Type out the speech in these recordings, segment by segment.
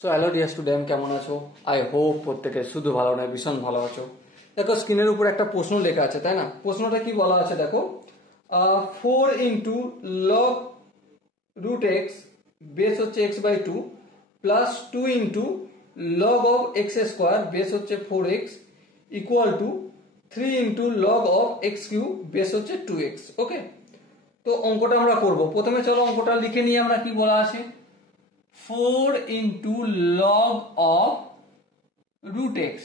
So hello dear student, কেমন আছো? I hope প্রত্যেকে শুধু ভালো নয়, ভীষণ ভালো আছো। দেখো স্ক্রিনের উপর একটা প্রশ্ন লেখা আছে, তাই না? প্রশ্নটা কি বলা আছে দেখো, 4 × √x বেস হচ্ছে x/2 plus 2 × log of x² base হচ্ছে 4x equal to 3 × log of x³ base হচ্ছে 2x। ওকে, তো অঙ্কটা আমরা করব। প্রথমে চলো অঙ্কটা লিখে নিয়ে আমরা কি বলা আছে, 4 × log of √x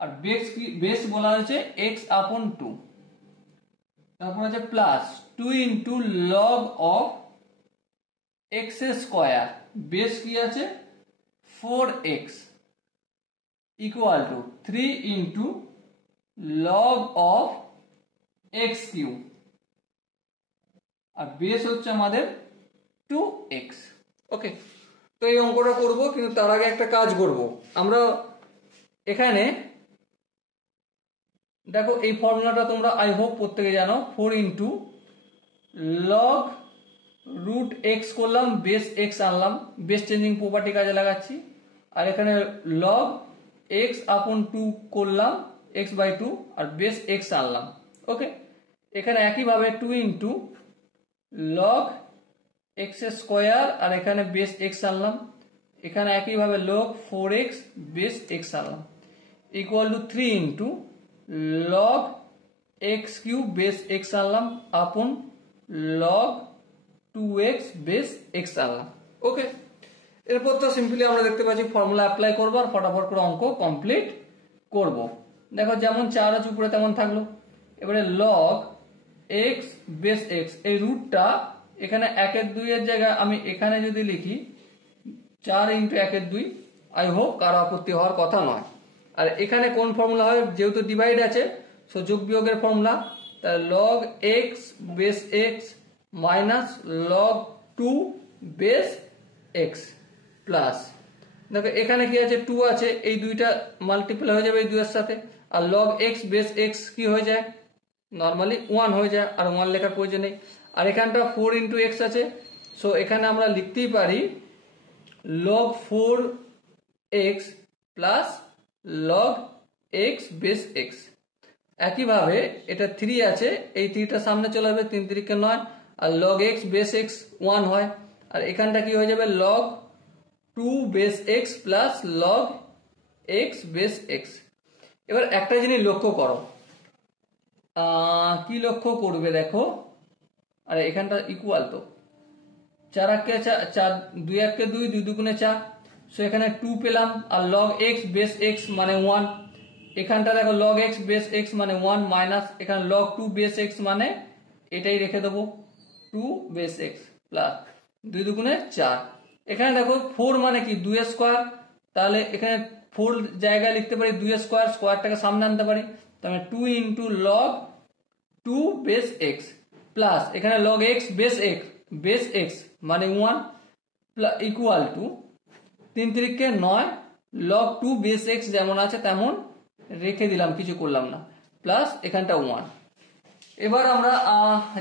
আর বেস বলা হয়েছে x/2, তারপর আছে plus 2 × log of x² base কি আছে 4x equal to 3 × log of x³ আর বেস হচ্ছে আমাদের 2x। ওকে, তো এই অঙ্কটা করব, কিন্তু তার আগে একটা কাজ করব আমরা। এখানে দেখো এই ফর্মুলাটা তোমরা আই হোপ প্রত্যেকে জানো, 4 × log√x করলাম, বেস x আনলাম, বেস চেঞ্জিং প্রপার্টি কাজে লাগাচ্ছি। আর এখানে log x/2 করলাম x/2 আর বেস x আনলাম। ওকে, এখানে একইভাবে 2 × log(x²) আর এখানে বেস x আনলাম, এখানে একইভাবে log 4x বেস x আনলাম equal to 3 × log(x³ base x আনলাম আপন log 2x বেস x আনলাম। ওকে, এরপর তো সিম্পলি আমরা দেখতে পাচ্ছি ফর্মুলা অ্যাপ্লাই করবো আর ফটাফট করে অঙ্ক কমপ্লিট করব। দেখো যেমন 4 আছে উপরে তেমন থাকলো। এবারে log x বেস x, এই রুটটা এখানে 1/2 এর জায়গায় আমি এখানে যদি লিখি 4 × 1/2, আই হোপ কারো আপত্তি হওয়ার কথা নয়। আর এখানে কোন ফর্মুলা হয়, যেহেতু ডিভাইড আছে সো যোগ বিয়োগের ফর্মুলা, তাহলে log x base x minus log 2 base x plus, দেখো এখানে কি আছে 2 আছে, এই দুইটা মাল্টিপ্লাই হয়ে যাবে এই 2 এর সাথে, আর log x বেস x কি হয়ে যায় নর্মালি 1 হয়ে যায়, আর 1 লেখার প্রয়োজন নেই। আর এখানটা 4 × x আছে, সো এখানে আমরা লিখতেই পারি log 4x plus log x base x। একইভাবে এটা 3 আছে, এই 3টা সামনে চলে যাবে, 3 × 3 = 9, আর log x বেস x 1 হয়, আর এখানটা কি হয়ে যাবে log 2 base x plus log x base x। এবার একটা জিনিস লক্ষ্য করো, কি লক্ষ্য করবে দেখো, আরে এখানটা ইকুয়াল তো 4 × 4 2 × 2 2 × 4, সো এখানে 2 পেলাম, আর log x বেস x মানে 1, এখানটা দেখো log x বেস x মানে 1 মাইনাস এখানে log 2 বেস x মানে এটাই রেখে দেবো 2 বেস x প্লাস 2 × 4। এখানে দেখো 4 মানে কি 2² তাহলে এখানে 4 জায়গায় লিখতে পারি 2², স্কোয়ারটাকে সামনে আনতে পারি, তাহলে 2 × log 2 বেস x প্লাস এখানে log x বেস x মানে 1 equal to 3 × 3 = 9 log 2 base x যেমন আছে তেমন রেখে দিলাম, কিছু করলাম না, প্লাস এখানটা 1। এবার আমরা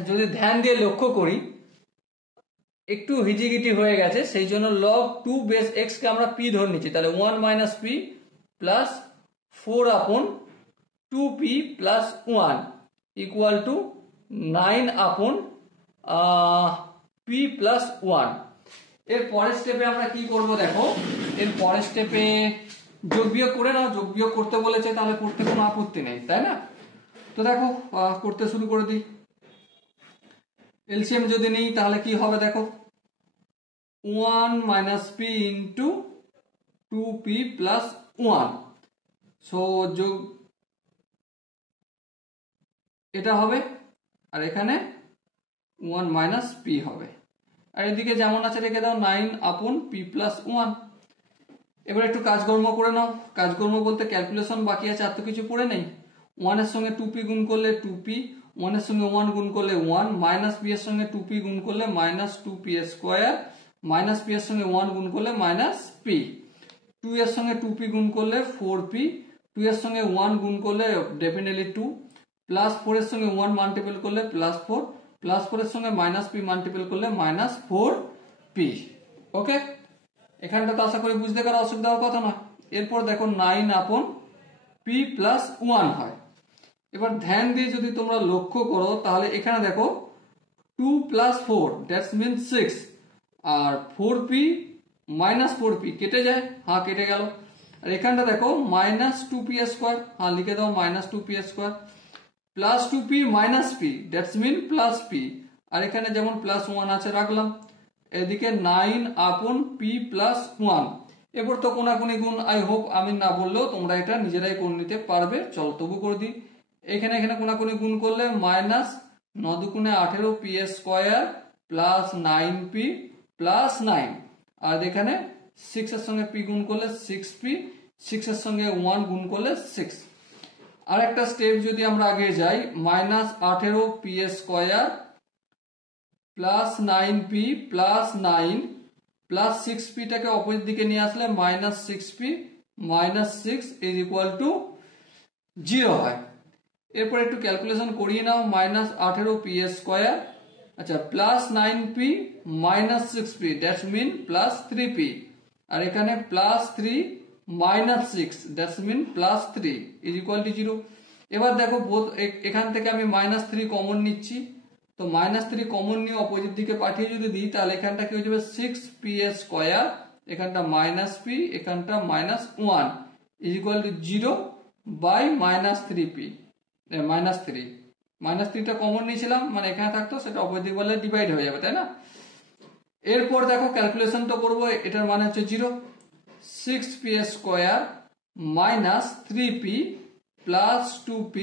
যদি ধ্যান দিয়ে লক্ষ্য করি একটু হিজিগিটি হয়ে গেছে, সেই জন্য log 2 বেস x কে আমরা p ধরে নিচ্ছি, তাহলে 1 - p plus 4/2p plus 1 equal to 9/p plus 1। এর পরের স্টেপে আমরা কি করব দেখো, এর পরের স্টেপে যোগ বিয়োগ করে নাও, যোগ বিয়োগ করতে বলেছে তাহলে করতে কোনো আপত্তি নেই, তাই না? তো দেখো করতে শুরু করে দিই। এলসিএম যদি নেই তাহলে কি হবে দেখো, 1 - p into 2p plus 1, so যোগ এটা হবে, আর এখানে 1 - p হবে, আর এদিকে যেমন আছে রেখে দাও 9/p প্লাস 1। এবার একটু কাজকর্ম করে নাও, কাজকর্ম বলতে ক্যালকুলেশন বাকি আছে, আর তো কিছু পড়ে নেই। 1 এর সঙ্গে 2p গুণ করলে 2p, 1 এর সঙ্গে 1 গুণ করলে 1, মাইনাস p এর সঙ্গে 2p গুণ করলে -2p², মাইনাস p এর সঙ্গে 1 গুণ করলে -p, 2 এর সঙ্গে 2p গুণ করলে 4p, 2 এর সঙ্গে 1 গুণ করলে ডেফিনেটলি 2, প্লাস 4 এর সঙ্গে 1 মাল্টিপল করলে +4, প্লাস 4 এর সঙ্গে -p মাল্টিপল করলে -4p। ওকে, এখানটা তো আশা করি বুঝতে কারো অসুবিধা হওয়ার কথা না। এরপর দেখো 9/p+1 হয়। এবার ধ্যান দিয়ে যদি তোমরা লক্ষ্য করো তাহলে এখানে দেখো 2+4 দ্যাটস মিন 6 আর 4p-4p কেটে যায়, হ্যাঁ কেটে গেল। আর এখানটা দেখো -2p², হ্যাঁ লিখে দাও -2p² +2p-p that's mean +p, আর এখানে যেমন +1 আছে রাখলাম। এদিকে 9/p+1। এরপর তো কোনাকুনি গুণ আই হোপ আমি না বললেও তোমরা এটা নিজেরাই করে নিতে পারবে। চলো তবু করে দিই। এখানে কোনাকুনি গুণ করলে -9×18p² +9p+9, আর এখানে 6 এর সঙ্গে p গুণ করলে 6p, 6 এর সঙ্গে 1 গুণ করলে 6। আর একটা স্টেপ যদি আমরা আগে যাই, -18p² +9p+9 +6p টাকে অপোজিট দিকে নিয়ে আসলে -6p -6 = 0 হয়। এরপর একটু ক্যালকুলেশন করিয়ে নাও। -18p², আচ্ছা +9p -6p that's mean +3p, আর এখানে +3 -6 দ্যাটস মিন +3 = 0। এবার দেখো এখান থেকে আমি -3 কমন নিচ্ছি, তো -3 কমন নিয়ে অপোজিট দিকে পাঠিয়ে যদি দিই তাহলে এখানটা কি হয়ে যাবে 6p², এখানটা -p, এখানটা -1 = 0/-3p -3টা কমন নিয়েছিলাম, মানে এখানে থাকতো, সেটা অপোজিট দিকে বললে ডিভাইড হয়ে যাবে, তাই না? এরপর দেখো ক্যালকুলেশন তো করবো, এটার মানে হচ্ছে 0। 6p² -3p +2p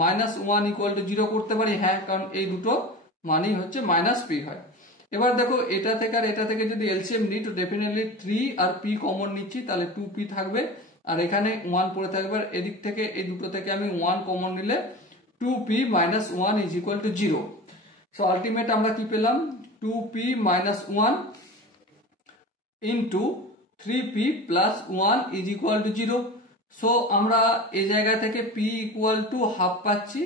-1 = 0 করতে পারি, হ্যাঁ, কারণ এই দুটো মানই হচ্ছে -p হয়। এবার দেখো এটা থেকে আর এটা থেকে যদি এলসিএম নিই তো ডেফিনেটলি 3 আর p কমন নিচ্ছি, তাহলে 2p থাকবে, আর এখানে 1 পড়ে থাকবে। এদিক থেকে এই দুটো থেকে আমি 1 কমন নিলে 2p -1 = 0। সো আলটিমেট আমরা কি পেলাম, 2p -1 ইন্টু 3p +1 = 0। সো আমরা এই জায়গা থেকে p = হাফ পাচ্ছি,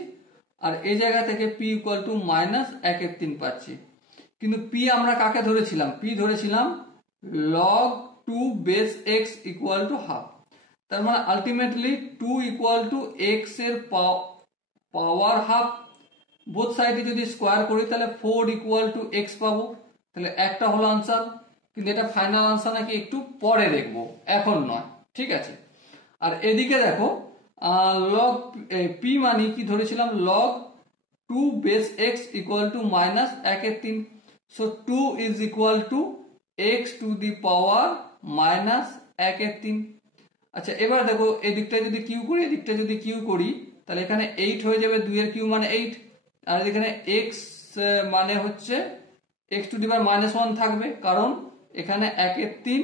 আর এই জায়গা থেকে p = -1/3 পাচ্ছি। কিন্তু p আমরা কাকে ধরেছিলাম, p ধরেছিলাম log 2 base x = হাফ। তার মানে আলটিমেটলি 2 = x এর পাওয়ার হাফ। বোথ সাইডে যদি স্কোয়ার করি তাহলে 4 = x পাবো, তাহলে একটা হলো আনসার। কিন্তু এটা ফাইনাল আনসার নাকি একটু পরে দেখবো, এখন নয়, ঠিক আছে। আর এদিকে দেখো log p মানে কি ধরেছিলাম, log 2 base x = -1/3। So 2 = x⁻⁻1/3। আচ্ছা এবার দেখো এই দিকটা যদি কিউ করি, এদিকটা যদি কিউ করি তাহলে এখানে 8 হয়ে যাবে, 2 এর কিউ মানে 8, আর এখানে x মানে হচ্ছে x⁻⁻1 থাকবে, কারণ এখানে 1/3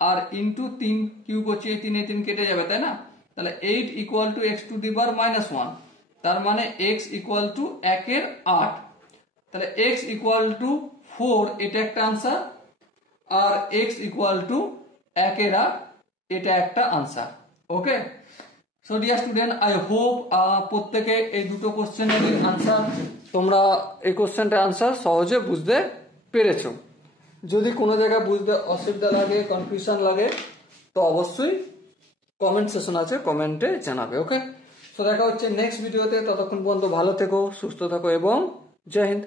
আর ইন্টু 3 কিউ করছি, এই 3 কেটে যাবে, তাই না? তাহলে 8 = x⁻⁻1, তার মানে x = 1/8, তাহলে x = 4 এটা একটা আনসার, আর x = 1/8 এটা একটা answer. Okay, so dear student, I hope প্রত্যেকে এই দুটো কোশ্চেনের আনসার, তোমরা এই কোশ্চেনটার আনসার সহজে বুঝতে পেরেছো। যদি কোনো জায়গায় বুঝতে অসুবিধা লাগে, কনফিউশন লাগে, তো অবশ্যই কমেন্ট সেকশন আছে, কমেন্টে জানাবে। ওকে, তো দেখা হচ্ছে নেক্সট ভিডিওতে। ততক্ষণ পর্যন্ত ভালো থেকো, সুস্থ থাকো এবং জয় হিন্দ।